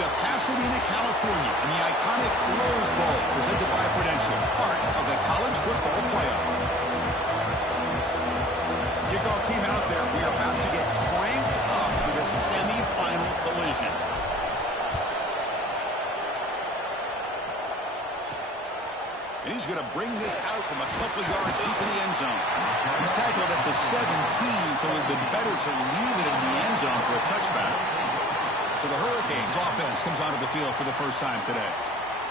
to Pasadena, California in the iconic Rose Bowl presented by Prudential, part of the college football playoff. Kickoff team out there. We are about to get cranked up with a semifinal collision. And he's going to bring this out from a couple yards deep in the end zone. He's tackled at the 17, so it would have been better to leave it in the end zone for a touchback. So the Hurricanes offense comes onto the field for the first time today.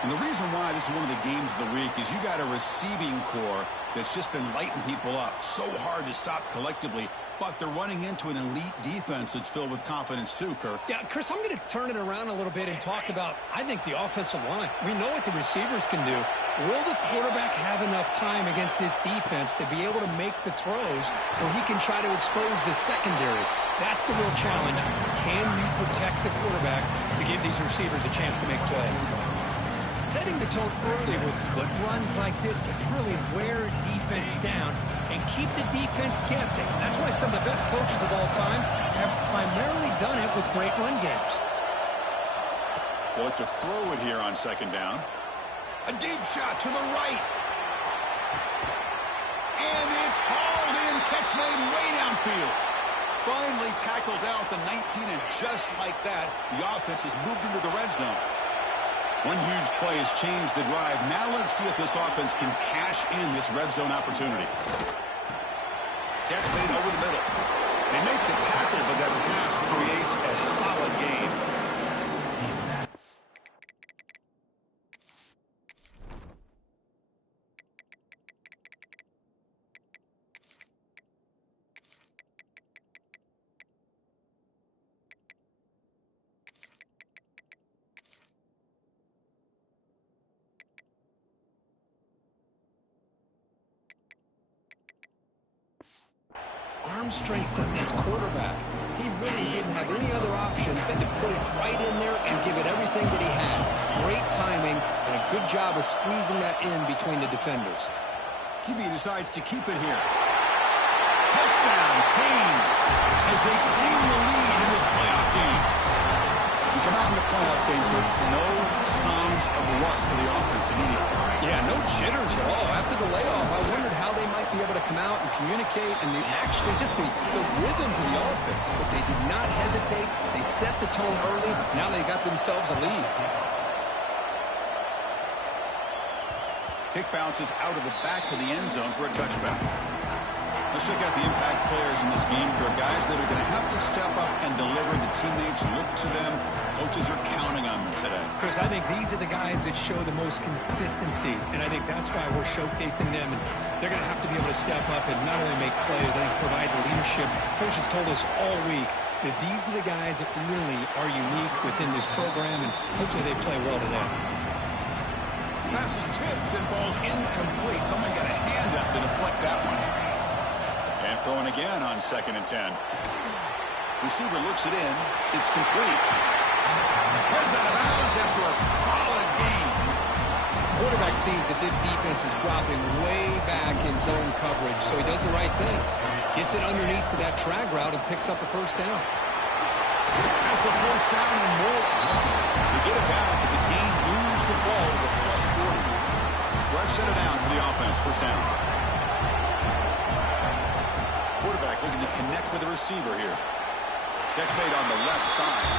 And the reason why this is one of the games of the week is you got a receiving core that's just been lighting people up. So hard to stop collectively, but they're running into an elite defense that's filled with confidence too, Kirk. Yeah, Chris, I'm going to turn it around a little bit and talk about, I think, the offensive line. We know what the receivers can do. Will the quarterback have enough time against this defense to be able to make the throws where he can try to expose the secondary? That's the real challenge. Can you protect the quarterback to give these receivers a chance to make plays? Setting the tone early with good runs like this can really wear a defense down and keep the defense guessing. That's why some of the best coaches of all time have primarily done it with great run games. They'll look to throw it here on second down. A deep shot to the right. And it's hauled in. Catch made way downfield. Finally tackled out the 19, and just like that, the offense has moved into the red zone. One huge play has changed the drive. Now let's see if this offense can cash in this red zone opportunity. Catch made over the middle. They make the tackle, but that pass creates a solid gain. Arm strength from this quarterback. He really didn't have any other option than to put it right in there and give it everything that he had. Great timing and a good job of squeezing that in between the defenders. QB decides to keep it here. Touchdown, Canes, as they claim the lead in this playoff game. You come out in the playoff game with no signs of rust for the offense immediately. Yeah, no jitters at all. After the layoff, I wondered how they might be able to come out and communicate and actually just the rhythm to the offense. But they did not hesitate. They set the tone early. Now they got themselves a lead. Kick bounces out of the back of the end zone for a touchback. Let's check out the impact players in this game. There are guys that are going to have to step up and deliver. The teammates look to them. Coaches are counting on them today. Chris, I think these are the guys that show the most consistency, and I think that's why we're showcasing them. And they're going to have to be able to step up and not only make plays, I think provide the leadership. Coach has told us all week that these are the guys that really are unique within this program, and hopefully they play well today. Pass is tipped and falls incomplete. Someone got a hand up to deflect that one. And throwing again on 2nd and 10. Receiver looks it in. It's complete. Heads out of bounds after a solid gain. Quarterback sees that this defense is dropping way back in zone coverage, so he does the right thing. Gets it underneath to that drag route and picks up a first down. Has the first down and more. They get it back, but the game moves the ball to the +40. Fresh set of downs for the offense. First down. Quarterback looking to connect with the receiver here. Catch made on the left side.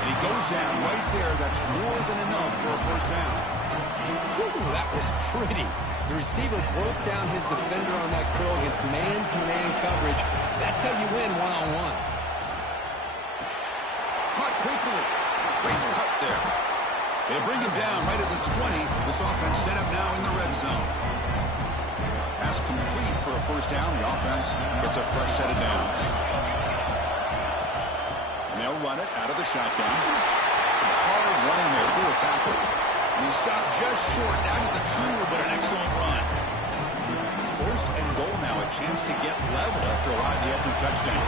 And he goes down right there. That's more than enough for a first down. Whew, that was pretty. The receiver broke down his defender on that curl against man-to-man coverage. That's how you win one-on-ones. Caught quickly. Great cut there. They bring him down right at the 20. This offense set up now in the red zone. Pass complete for a first down. The offense gets a fresh set of downs. And they'll run it out of the shotgun. Some hard running there through a tackle. And he stopped just short down at the 2, but an excellent run. First and goal now, a chance to get level after allowing the opening touchdown.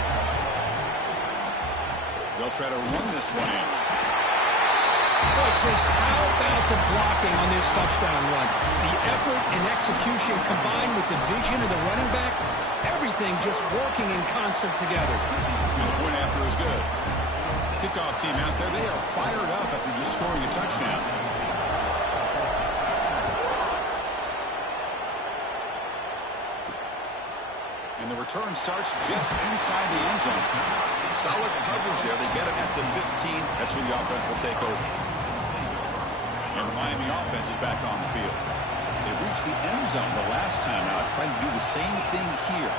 They'll try to run this one in. Boy, Chris, how about the blocking on this touchdown run? The effort and execution combined with the vision of the running back, everything just working in concert together. And the point after is good. Kickoff team out there, they are fired up after just scoring a touchdown. And the return starts just inside the end zone. Solid coverage there. They get it at the 15. That's where the offense will take over. And the Miami offense is back on the field. They reached the end zone the last time out. Trying to do the same thing here.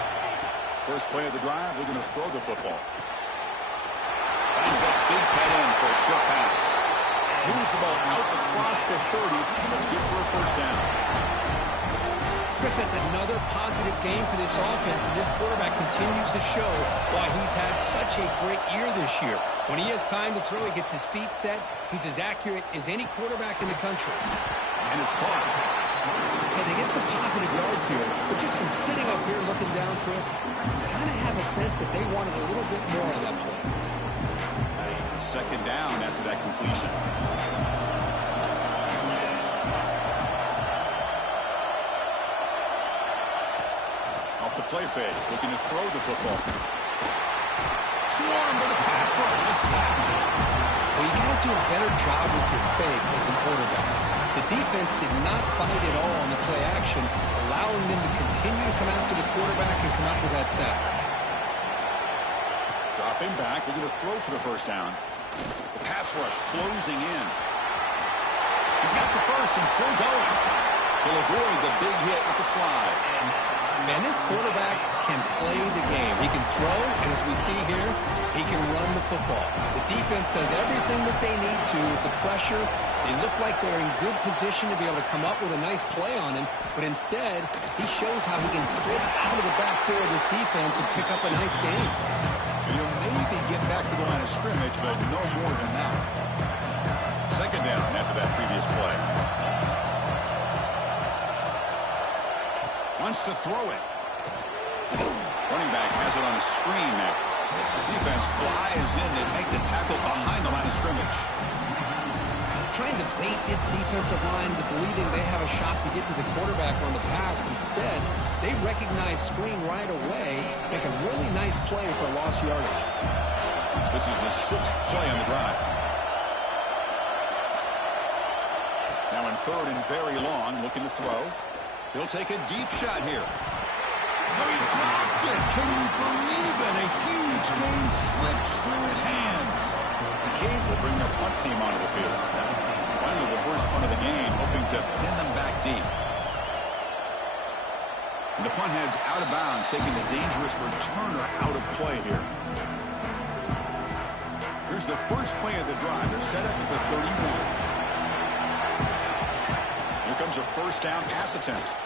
First play of the drive, they're going to throw the football. Finds that big tight end for a short pass. Moves the ball out across the 30, and that's good for a first down. Chris, that's another positive game for this offense, and this quarterback continues to show why he's had such a great year this year. When he has time to throw, he gets his feet set. He's as accurate as any quarterback in the country. And it's caught. Yeah, they get some positive yards here, but just from sitting up here looking down, Chris, you kind of have a sense that they wanted a little bit more on that play. Second down after that completion. Off the play fake, looking to throw the football. Swarmed by the pass rush, a sack. Well, you got to do a better job with your fake as the quarterback. The defense did not bite at all on the play action, allowing them to continue to come after the quarterback and come up with that sack. Dropping back, looking to throw for the first down. The pass rush closing in. He's got the first and still going. He'll avoid the big hit with the slide. Man, this quarterback can play the game. He can throw, and as we see here, he can run the football. The defense does everything that they need to with the pressure. They look like they're in good position to be able to come up with a nice play on him, but instead, he shows how he can slip out of the back door of this defense and pick up a nice game. You'll maybe get back to the line of scrimmage, but no more than that. Second down after that previous play. Wants to throw it. Running back has it on a screen now. Defense flies in and make the tackle behind the line of scrimmage. Trying to bait this defensive line to believing they have a shot to get to the quarterback on the pass. Instead, they recognize screen right away, make a really nice play for lost yardage. This is the 6th play on the drive. Now in third and very long, looking to throw. He'll take a deep shot here. Oh, he dropped it. Can you believe it? A huge game slips through his hands. The Canes will bring their punt team onto the field. Finally, the first punt of the game, hoping to pin them back deep. And the punt heads out of bounds, taking the dangerous returner out of play here. Here's the first play of the drive. They're set up at the 31. Here comes a first down pass attempt.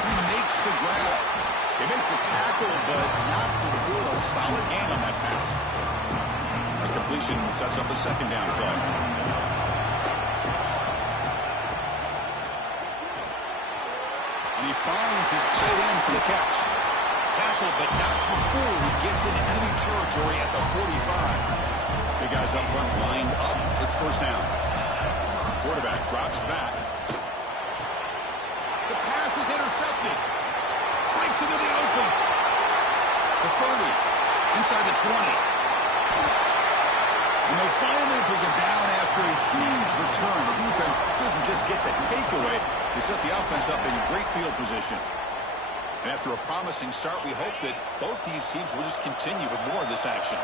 He makes the grab. They make the tackle, but not before a solid gain on that pass. The completion sets up a second down play. And he finds his tight end for the catch. Tackled, but not before he gets into enemy territory at the 45. Big guys up front lined up. It's first down. Quarterback drops back. The pass is intercepted. Breaks into the open. The 30. Inside the 20. And they'll finally bring him down after a huge return. The defense doesn't just get the takeaway. They set the offense up in great field position. And after a promising start, we hope that both these teams will just continue with more of this action.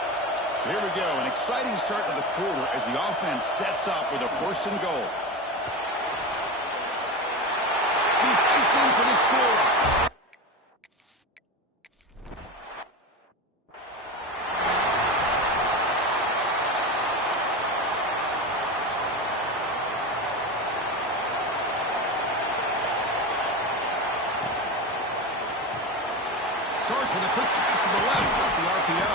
So here we go. An exciting start to the quarter as the offense sets up with a first and goal. He fights in for the score. Starts with a quick pass to the left off the RPO.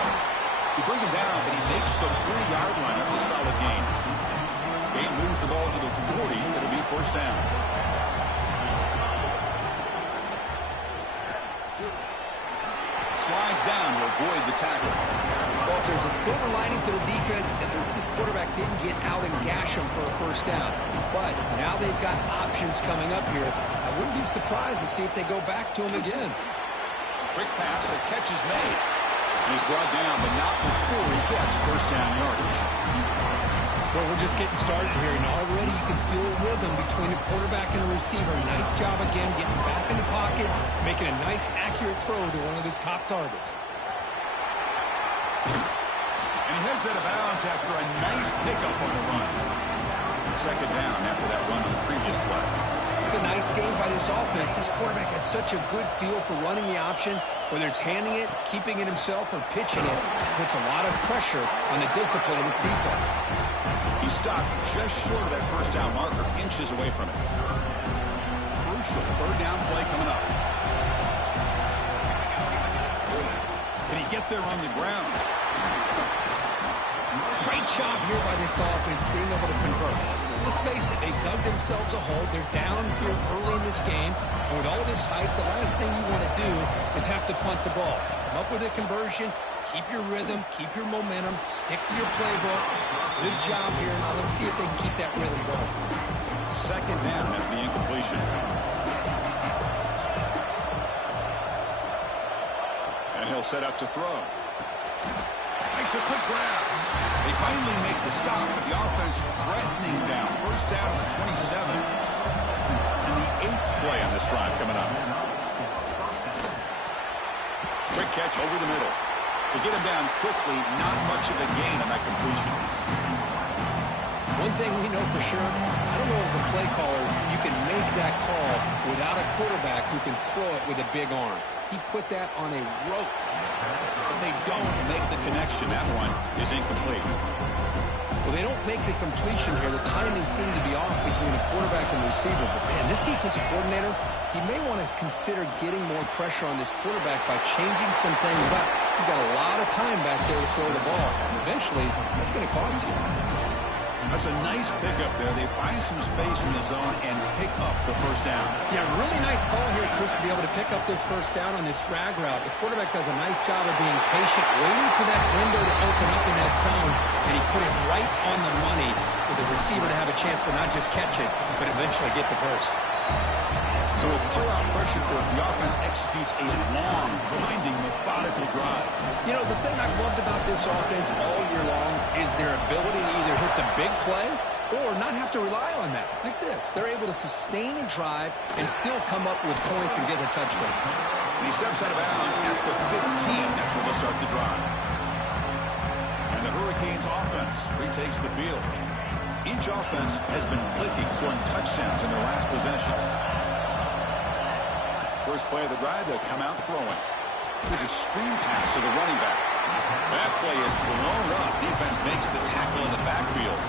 You bring him down, but he makes the 3-yard line. That's a solid gain. Gain moves the ball to the 40. It'll be first down. Slides down to avoid the tackle. Well, if there's a silver lining for the defense, at least this quarterback didn't get out and gash him for a first down. But now they've got options coming up here. I wouldn't be surprised to see if they go back to him again. Quick pass, the catch is made. He's brought down, but not before he gets first down yardage. Well, we're just getting started here, and already you can feel a rhythm between the quarterback and the receiver. Nice job again getting back in the pocket, making a nice, accurate throw to one of his top targets. And he heads out of bounds after a nice pickup on the run. Second down after that run on the previous play. It's a nice game by this offense. This quarterback has such a good feel for running the option. Whether it's handing it, keeping it himself, or pitching it, it puts a lot of pressure on the discipline of this defense. He stopped just short of that first down marker, inches away from it. Crucial third down play coming up. Can he get there on the ground? Great job here by this offense being able to convert. Let's face it, they've dug themselves a hole. They're down here early in this game. And with all this hype, the last thing you want to do is have to punt the ball. Come up with a conversion, keep your rhythm, keep your momentum, stick to your playbook. Good job here. Now let's see if they can keep that rhythm going. Second down after the incompletion. And he'll set up to throw. Makes a quick grab. They finally make the stop, but the offense threatening down. First down to the 27. And the 8th play on this drive coming up. Quick catch over the middle. They get him down quickly. Not much of a gain on that completion. One thing we know for sure, I don't know as a play caller, you can make that call without a quarterback who can throw it with a big arm. He put that on a rope. But they don't make the connection. That one is incomplete. Well, they don't make the completion here. The timing seemed to be off between the quarterback and the receiver. But, man, this defensive coordinator, he may want to consider getting more pressure on this quarterback by changing some things up. You've got a lot of time back there to throw the ball. And eventually, that's going to cost you. That's a nice pickup there. They find some space in the zone and pick up the first down. Yeah, really nice call here, Chris, to be able to pick up this first down on this drag route. The quarterback does a nice job of being patient, waiting for that window to open up in that zone, and he put it right on the money for the receiver to have a chance to not just catch it, but eventually get the first. So with playoff pressure, the offense executes a long, grinding, methodical drive. You know, the thing I've loved about this offense all year long is their ability to either hit the big play or not have to rely on that. Like this. They're able to sustain a drive and still come up with points and get a touchdown. And he steps out of bounds at the 15. That's where they'll start the drive. And the Hurricanes offense retakes the field. Each offense has been clicking, scoring touchdowns in their last possessions. First play of the drive, they'll come out throwing. Here's a screen pass to the running back. That play is blown up. Defense makes the tackle in the backfield.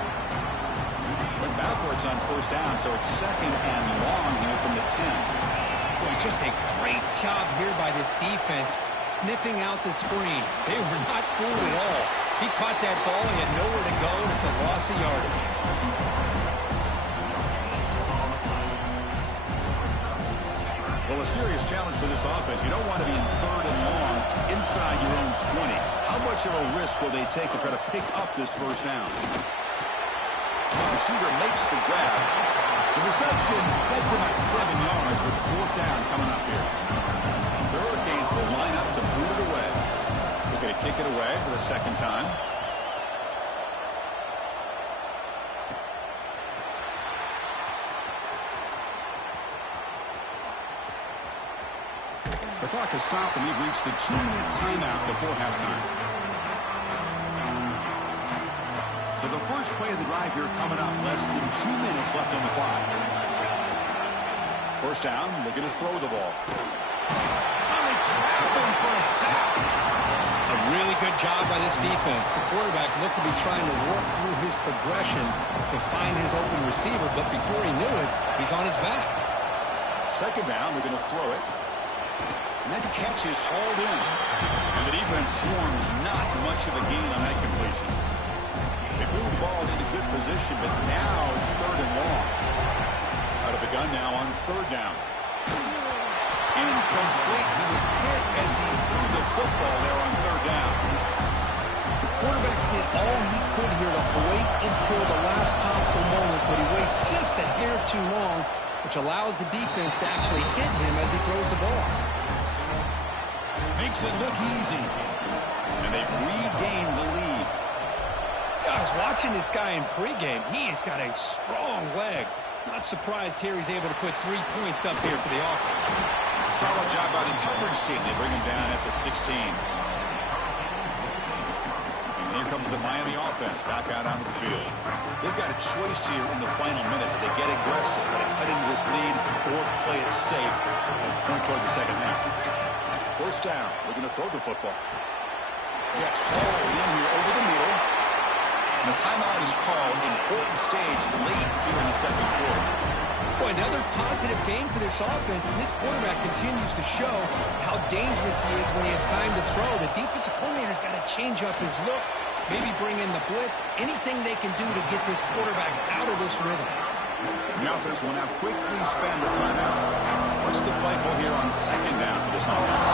Went backwards on first down, so it's second and long here from the 10. Boy, just a great job here by this defense, sniffing out the screen. They were not fooled at all. He caught that ball, he had nowhere to go, and it's a loss of yardage. Well, a serious challenge for this offense. You don't want to be in third and long inside your own 20. How much of a risk will they take to try to pick up this first down? The receiver makes the grab. The reception gets him at 7 yards with fourth down coming up here. The Hurricanes will line up to boot it away. They're going to kick it away for the second time. The clock has stopped, and we've reached the 2-minute timeout before halftime. So the first play of the drive here coming up, less than 2 minutes left on the clock. First down, looking to throw the ball. And they trap him for a sack. A really good job by this defense. The quarterback looked to be trying to work through his progressions to find his open receiver, but before he knew it, he's on his back. Second down, we're going to throw it. And that catch is hauled in. And the defense swarms not much of a gain on that completion. They move the ball into good position, but now it's third and long. Out of the gun now on third down. Incomplete. He was hit as he threw the football there on third down. The quarterback did all he could here to wait until the last possible moment, but he waits just a hair too long, which allows the defense to actually hit him as he throws the ball. Makes it look easy. And they've regained the lead. I was watching this guy in pregame. He's got a strong leg. Not surprised here he's able to put 3 points up here for the offense. Solid job by the coverage team. They bring him down at the 16. And here comes the Miami offense back out onto the field. They've got a choice here in the final minute. Do they get aggressive, try to cut into this lead, or play it safe and point toward the second half? First down. We're going to throw the football. Gets hauled in here over the middle. And the timeout is called. Important stage late here in the second quarter. Boy, another positive game for this offense, and this quarterback continues to show how dangerous he is when he has time to throw. The defensive coordinator's got to change up his looks, maybe bring in the blitz, anything they can do to get this quarterback out of this rhythm. The offense will now quickly spend the timeout. What's the play call here on second down for this offense?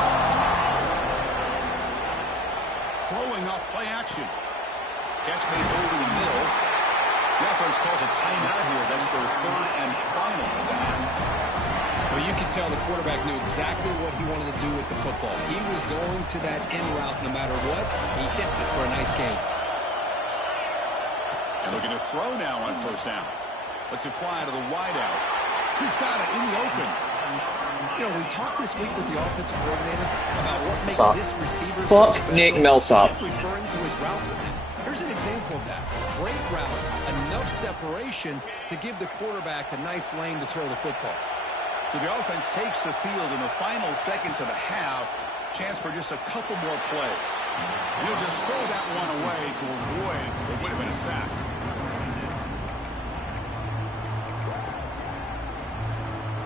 Throwing up play action. Catch made over the middle. The offense calls a timeout here. That's their third and final of the half. Well, you can tell the quarterback knew exactly what he wanted to do with the football. He was going to that in route no matter what. He hits it for a nice gain. And looking to throw now on first down. Lets it fly to the wideout. He's got it in the open. You know, we talked this week with the offensive coordinator about what makes this receiver Fuck so special. Nick Millsap. Referring to his route with him. Here's an example of that. Great route, enough separation to give the quarterback a nice lane to throw the football. So the offense takes the field in the final seconds of the half. Chance for just a couple more plays. He'll just throw that one away to avoid what would have been a sack.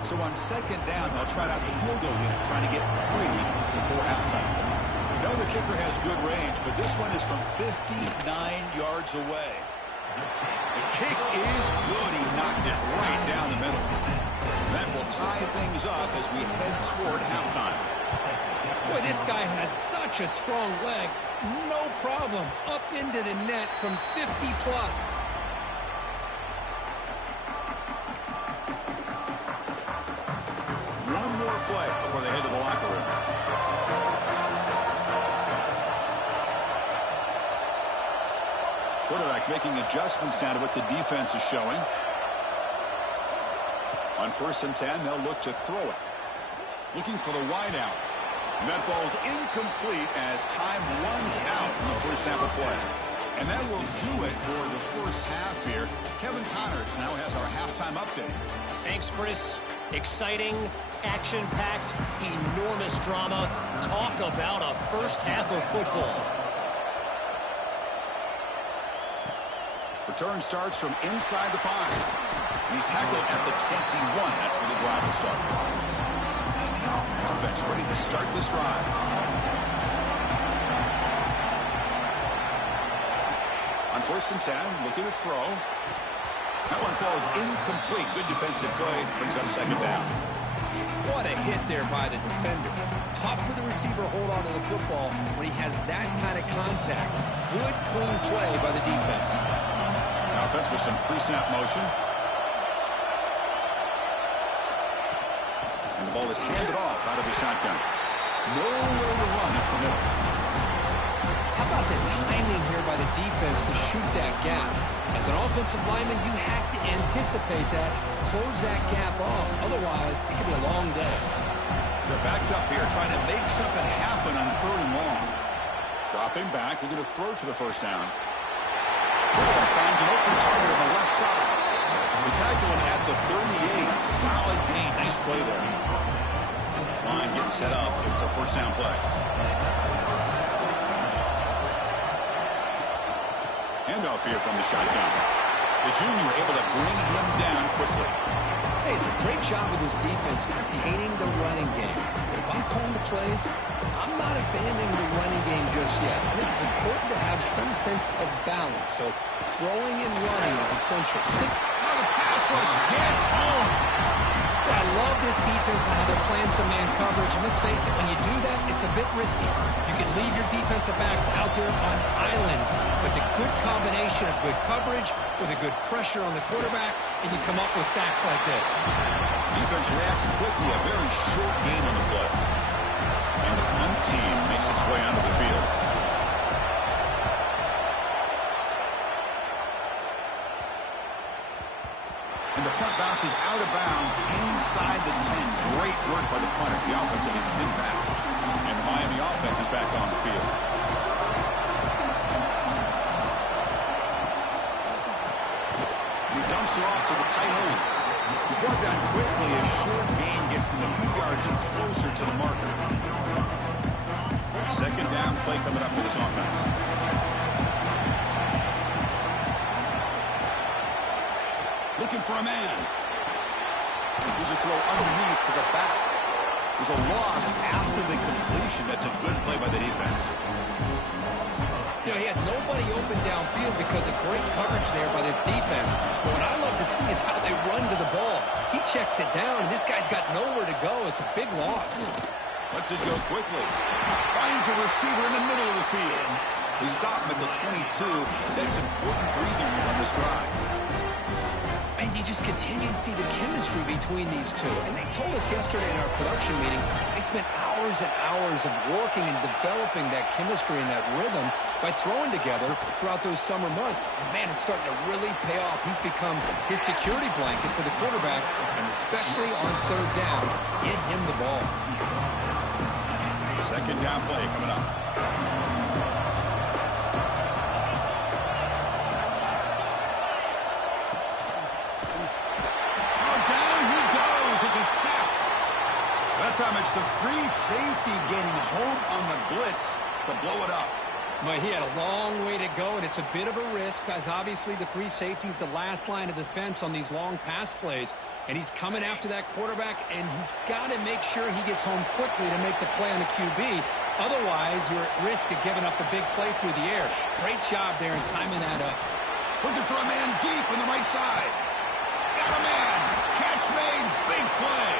So on second down, they'll try out the field goal unit, trying to get 3 before halftime. We know the kicker has good range, but this one is from 59 yards away. The kick is good. He knocked it right down the middle. That will tie things up as we head toward halftime. Boy, this guy has such a strong leg. No problem. Up into the net from 50-plus. One more play before they head to the locker room. Quarterback making adjustments down to what the defense is showing. On 1st and 10, they'll look to throw it. Looking for the wideout. And that falls incomplete as time runs out in the first half of play. And that will do it for the first half here. Kevin Connors now has our halftime update. Thanks, Chris. Exciting, action-packed, enormous drama. Talk about a first half of football. Return starts from inside the 5. And he's tackled at the 21. That's where the drive will start. Offense ready to start this drive. On 1st and 10, looking to throw. That one falls incomplete. Good defensive play. Brings up second down. What a hit there by the defender. Tough for the receiver to hold on to the football when he has that kind of contact. Good, clean play by the defense. Now offense with some pre-snap motion. And the ball is handed off out of the shotgun. Nowhere to run up the middle. How about the timing here by the defense to shoot that gap? As an offensive lineman, you have to anticipate that, close that gap off. Otherwise, it could be a long day. They're backed up here, trying to make something happen on 3rd and long. Dropping back, we're going to throw for the first down. Finds an open target on the left side. We tackle him at the 38. Solid gain. Nice play there. This line getting set up. It's a first down play. Handoff here from the shotgun. The junior able to bring him down quickly. Hey, it's a great job with this defense containing the running game. But if I'm calling the plays, I'm not abandoning the running game just yet. I think it's important to have some sense of balance. So throwing and running is essential. Now the pass rush gets home. I love this defense and how they're playing some man coverage. And let's face it, when you do that, it's a bit risky. You can leave your defensive backs out there on islands. But the good combination of good coverage with a good pressure on the quarterback, and you come up with sacks like this. Defense reacts quickly. A very short gain on the play. And the punt team makes its way onto the field. And the punt bounces out of bounds inside the 10. Great work by the punter. The offensive end didn't back. And the Miami offense is back on the field. He dumps it off to the tight end. He's brought down quickly. A short gain gets them a few yards closer to the marker. Second down play coming up for this offense. Looking for a man. Here's a throw underneath to the back. There's a loss after the completion. That's a good play by the defense. You know, he had nobody open downfield because of great coverage there by this defense. But what I love to see is how they run to the ball. He checks it down, and this guy's got nowhere to go. It's a big loss. Lets it go quickly. Finds a receiver in the middle of the field. They stop him at the 22. That's important breathing room on this drive. And you just continue to see the chemistry between these two. And they told us yesterday in our production meeting, they spent hours and hours of working and developing that chemistry and that rhythm by throwing together throughout those summer months. And, man, it's starting to really pay off. He's become his security blanket for the quarterback, and especially on third down, get him the ball. Second down play coming up. That time it's the free safety getting home on the blitz to blow it up. Well, he had a long way to go, and it's a bit of a risk because obviously the free safety's the last line of defense on these long pass plays, and he's coming after that quarterback, and he's got to make sure he gets home quickly to make the play on the QB. Otherwise, you're at risk of giving up a big play through the air. Great job there in timing that up. Looking for a man deep on the right side. Got a man. Catch made. Big play.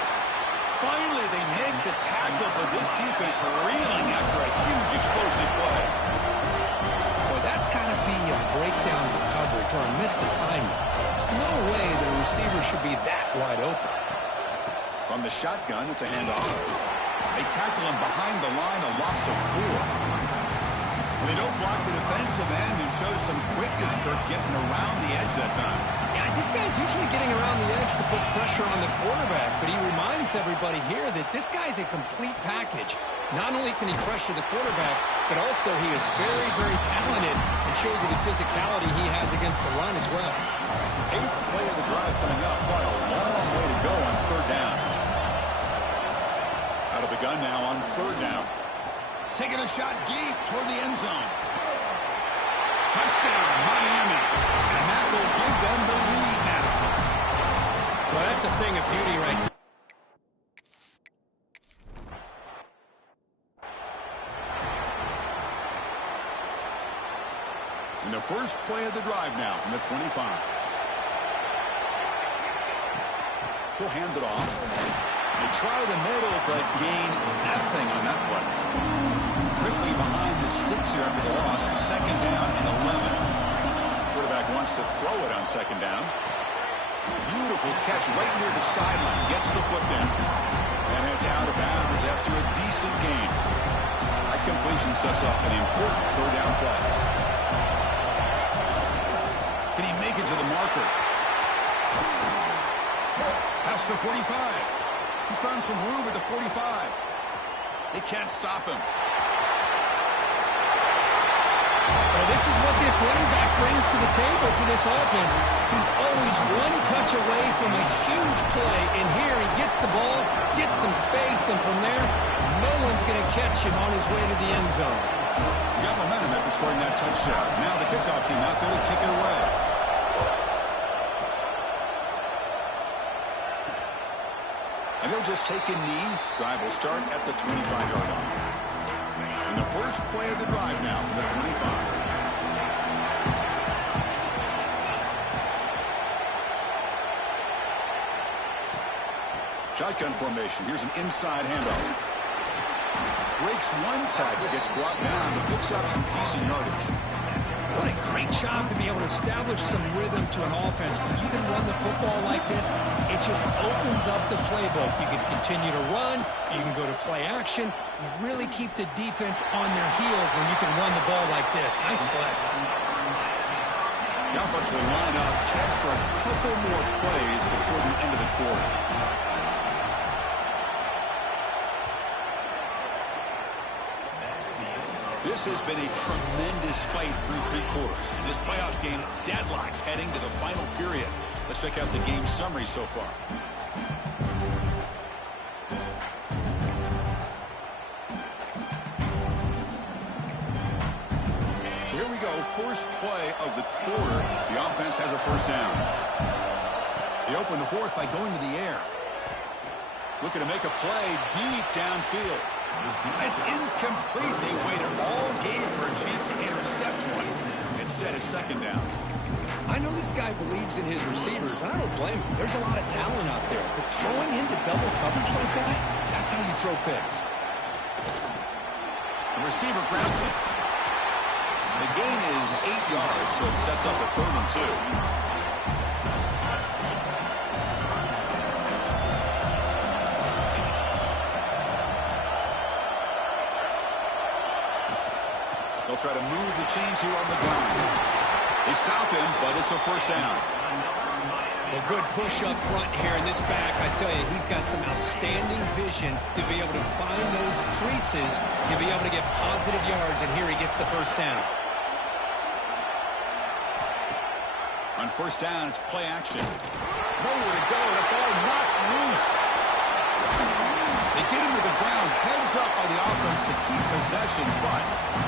Finally, they make the tackle, but this defense reeling after a huge explosive play. Boy, that's got to be a breakdown in coverage or a missed assignment. There's no way that a receiver should be that wide open. From the shotgun, it's a handoff. They tackle him behind the line, a loss of 4. They don't block the defensive end, who shows some quickness, Kirk, getting around the edge that time. Yeah, this guy's usually getting around the edge to put pressure on the quarterback, but he reminds everybody here that this guy's a complete package. Not only can he pressure the quarterback, but also he is very, very talented and shows you the physicality he has against the run as well. 8th play of the drive coming up, but a long way to go on third down. Out of the gun now on third down. Taking a shot deep toward the end zone. Touchdown, Miami. And that will give them the lead now. Well, that's a thing of beauty right there. In the first play of the drive now from the 25. He'll hand it off. They try the middle, but gain nothing on that play. Quickly behind the sticks here after the loss. Second down and 11. Quarterback wants to throw it on second down. Beautiful catch right near the sideline. Gets the foot down. And heads out of bounds after a decent gain. That completion sets up an important third down play. Can he make it to the marker? Past the 45. He's found some room at the 45. They can't stop him. Well, this is what this running back brings to the table for this offense. He's always one touch away from a huge play, and here he gets the ball, gets some space, and from there, no one's going to catch him on his way to the end zone. He got momentum after scoring that touchdown. Now the kickoff team out there to kick it away. And he'll just take a knee. Drive will start at the 25-yard line. And the first play of the drive now from the 25. Shotgun formation. Here's an inside handoff. Breaks one tackle, gets brought down, but picks up some decent yardage. What a great job to be able to establish some rhythm to an offense. When you can run the football like this, it just opens up the playbook. You can continue to run. You can go to play action. You really keep the defense on their heels when you can run the ball like this. Nice play. The offense will line up. Chance for a couple more plays before the end of the quarter. This has been a tremendous fight through 3 quarters. This playoff game deadlocked heading to the final period. Let's check out the game summary so far. So here we go. First play of the quarter. The offense has a first down. They open the fourth by going to the air. Looking to make a play deep downfield. It's incomplete. They waited all game for a chance to intercept one. Instead, it's second down. I know this guy believes in his receivers, and I don't blame him. There's a lot of talent out there. But throwing into double coverage like that, that's how you throw picks. The receiver grabs it. The gain is 8 yards, so it sets up a 3rd and 2. They'll try to move the chains here on the ground. They stop him, but it's a first down. A good push up front here in this back. I tell you, he's got some outstanding vision to be able to find those creases, to be able to get positive yards, and here he gets the first down. On first down, it's play action. Nowhere to go. The ball knocked loose. They get him to the ground, heads up by the offense to keep possession, but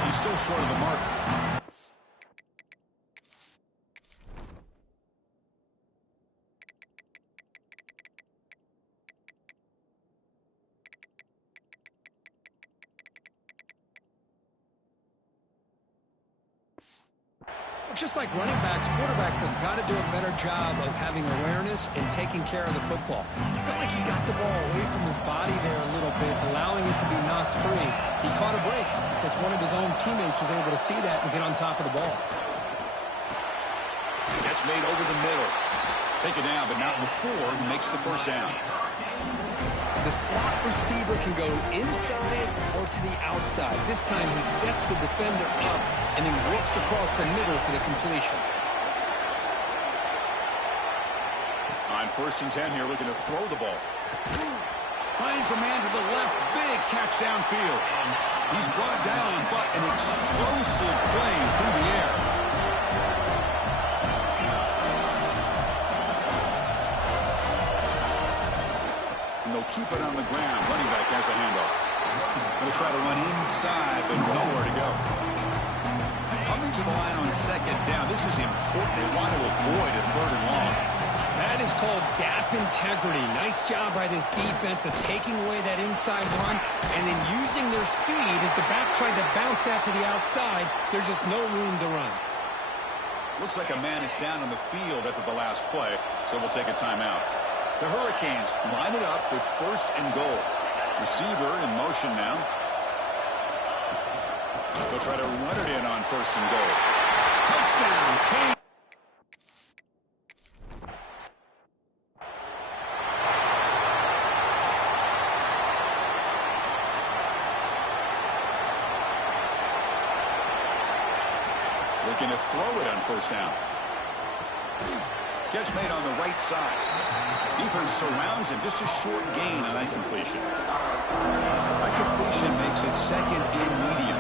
he's still short of the mark. Just like running backs, quarterbacks have got to do a better job of having awareness and taking care of the football. I felt like he got the ball away from his body there a little bit, allowing it to be knocked free. He caught a break because one of his own teammates was able to see that and get on top of the ball. Catch made over the middle. Take it down, but not before he makes the first down. The slot receiver can go inside or to the outside. This time he sets the defender up and then works across the middle for the completion. On 1st and 10 here, looking to throw the ball. Finds a man to the left. Big catch downfield. He's brought down, but an explosive play through the air. They'll keep it on the ground. Running back has the handoff. Going to try to run inside, but nowhere to go. Coming to the line on 2nd down. This is important. They want to avoid a 3rd and long. That is called gap integrity. Nice job by this defense of taking away that inside run and then using their speed as the back tried to bounce that to the outside. There's just no room to run. Looks like a man is down on the field after the last play, so we'll take a timeout. The Hurricanes line it up with 1st and goal. Receiver in motion now. They'll try to run it in on 1st and goal. Touchdown, Kane. Looking to throw it on 1st down. Catch made on the right side. Defense surrounds him. Just a short gain on that completion. That completion makes it 2nd and medium.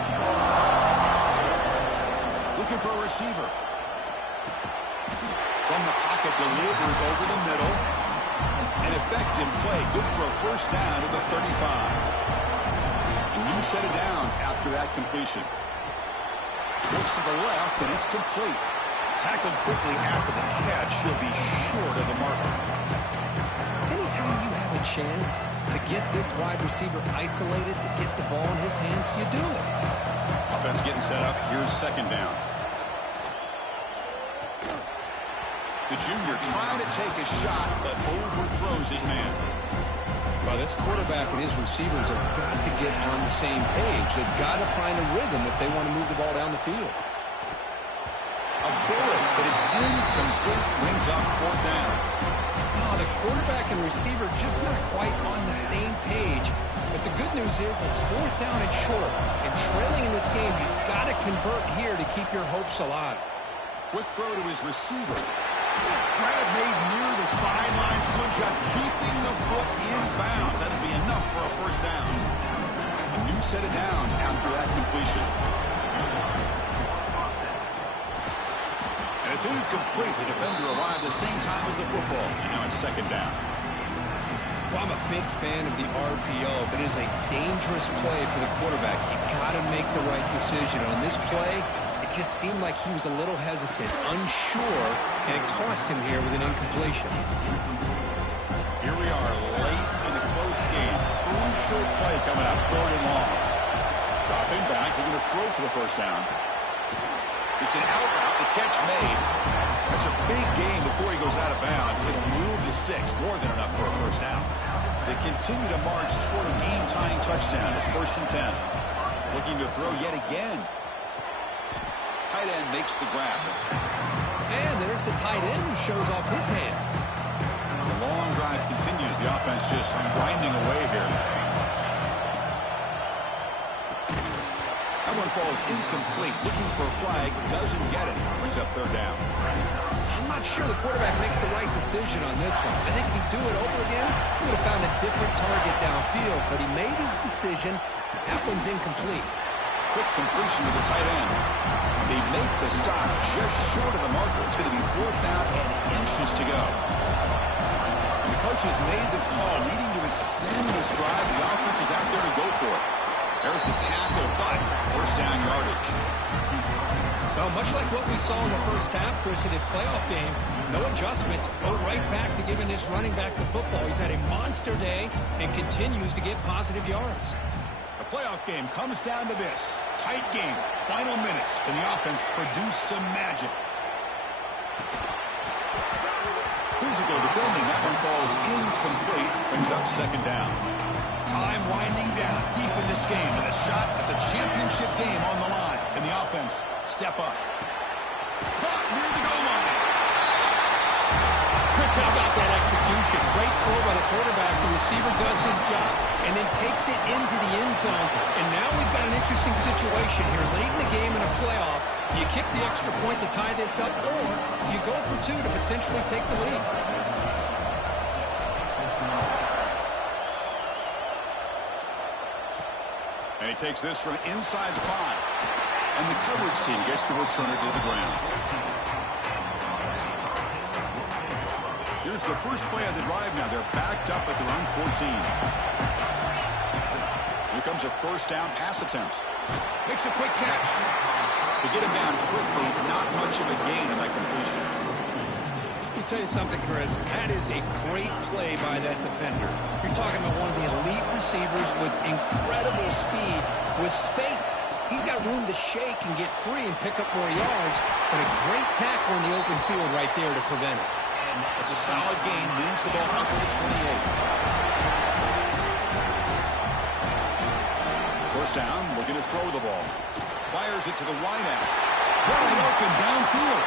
Looking for a receiver. From the pocket, delivers over the middle. An effective play. Good for a first down at the 35. A new set of downs after that completion. Looks to the left, and it's complete. Tackled quickly after the catch. He'll be short of the marker. Anytime you have a chance to get this wide receiver isolated, to get the ball in his hands, you do it. Offense getting set up. Here's 2nd down. The junior trying to take a shot, but overthrows his man. Well, this quarterback and his receivers have got to get on the same page. They've got to find a rhythm if they want to move the ball down the field. A bullet, but it's incomplete. Brings up 4th down. Oh, the quarterback and receiver just not quite on the same page. But the good news is it's 4th down and short. And trailing in this game, you've got to convert here to keep your hopes alive. Quick throw to his receiver. Grab made near the sidelines. Good job keeping the foot in bounds. That'll be enough for a first down. A new set of downs after that completion. And it's incomplete. The defender arrived the same time as the football. And now it's second down. Well, I'm a big fan of the RPO, but it is a dangerous play for the quarterback. You got to make the right decision. On this play, it just seemed like he was a little hesitant, unsure, and it cost him here with an incompletion. Here we are late in a close game. Crucial play coming up, third and long. Dropping back, we're going to throw for the first down. It's an out route, the catch made. That's a big gain before he goes out of bounds. It'll move the sticks, more than enough for a first down. They continue to march toward a game-tying touchdown. It's 1st and 10. Looking to throw yet again. Tight end makes the grab. And there's the tight end who shows off his hands. The long drive continues. The offense just grinding away here. That one falls incomplete. Looking for a flag. Doesn't get it. Brings up third down. I'm not sure the quarterback makes the right decision on this one. I think if he'd do it over again, he would have found a different target downfield. But he made his decision. That one's incomplete. Quick completion to the tight end. They make the stop just short of the marker. It's going to be 4th down and inches to go. And the coach has made the call, needing to extend this drive. The offense is out there to go for it. There's the tackle, but first down yardage. Well, much like what we saw in the first half, Chris, in his playoff game, no adjustments. Go right back to giving this running back the football. He's had a monster day and continues to get positive yards. The playoff game comes down to this. Tight game, final minutes. Can the offense produce some magic? Physical defending. That one falls incomplete. Brings up second down. Time winding down deep in this game with a shot at the championship game on the line. Can the offense step up? Caught near the goal line. Chris, how about that execution? Great throw by the quarterback. The receiver does his job and then takes it into the end zone. And now we've got an interesting situation here. Late in the game in a playoff, do you kick the extra point to tie this up, or you go for two to potentially take the lead? And he takes this from inside the 5. And the coverage team gets the returner to the ground. Here's the first play of the drive now. They're backed up at their own 14. Here comes a first down pass attempt. Makes a quick catch. To get him down quickly, not much of a gain on that completion. Let me tell you something, Chris. That is a great play by that defender. You're talking about one of the elite receivers with incredible speed, with space. He's got room to shake and get free and pick up more yards, but a great tackle in the open field right there to prevent it. It's a solid gain. Moves the ball up to the 28. First down, looking to throw the ball. Fires it to the wideout. Wide open downfield.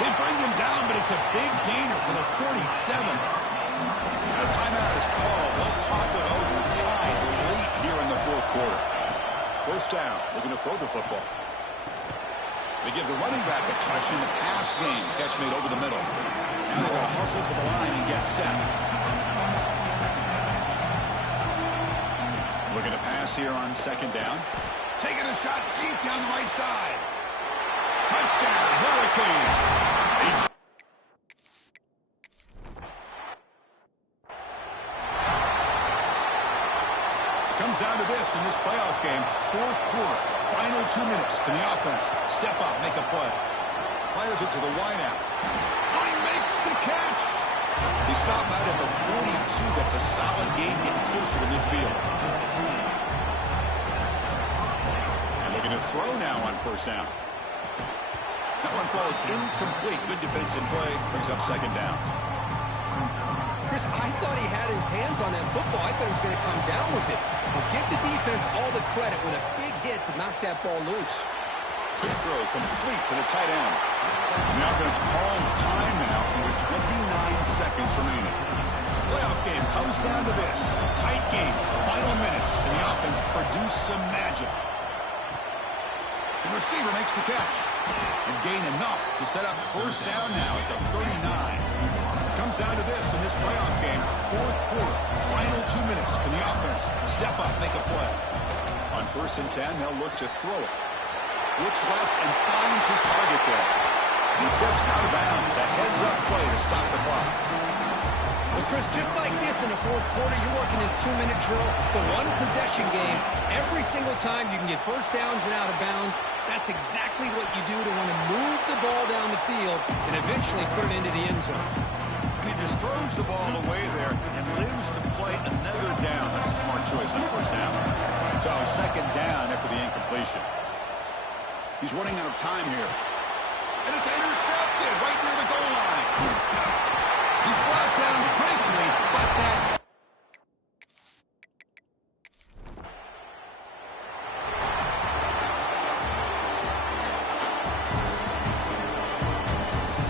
They bring him down, but it's a big gainer for the 47. And a timeout is called. They'll talk it over. Tied late here in the fourth quarter. First down, looking to throw the football. They give the running back a touch in the pass game. Catch made over the middle. Now they're going to hustle to the line and get set. Looking to pass here on second down. Taking a shot deep down the right side. Touchdown, Hurricanes. It comes down to this in this playoff game. Fourth quarter, final 2 minutes. Can the offense step up, make a play? Fires it to the wideout. Oh, he makes the catch. They stop out at the 42. That's a solid game, getting closer to midfield. And looking to throw now on first down. That one falls incomplete. Good defensive play. Brings up second down. Chris, I thought he had his hands on that football. I thought he was going to come down with it. But give the defense all the credit with a big hit to knock that ball loose. Quick throw complete to the tight end. The offense calls time now with 29 seconds remaining. The playoff game comes down to this. Tight game, final minutes, and the offense produce some magic. The receiver makes the catch and gain enough to set up first down now at the 39. It comes down to this in this playoff game. Fourth quarter, final 2 minutes. Can the offense step up, make a play? On 1st and 10, they'll look to throw it. Looks left and finds his target there. He steps out of bounds. A heads-up play to stop the clock. Well, Chris, just like this in the fourth quarter, you're working this 2-minute drill. It's a one-possession game. Every single time you can get first downs and out of bounds. That's exactly what you do to want to move the ball down the field and eventually put it into the end zone. And he just throws the ball away there and lives to play another down. That's a smart choice on first down. So 2nd down after the incompletion. He's running out of time here. And it's intercepted right near the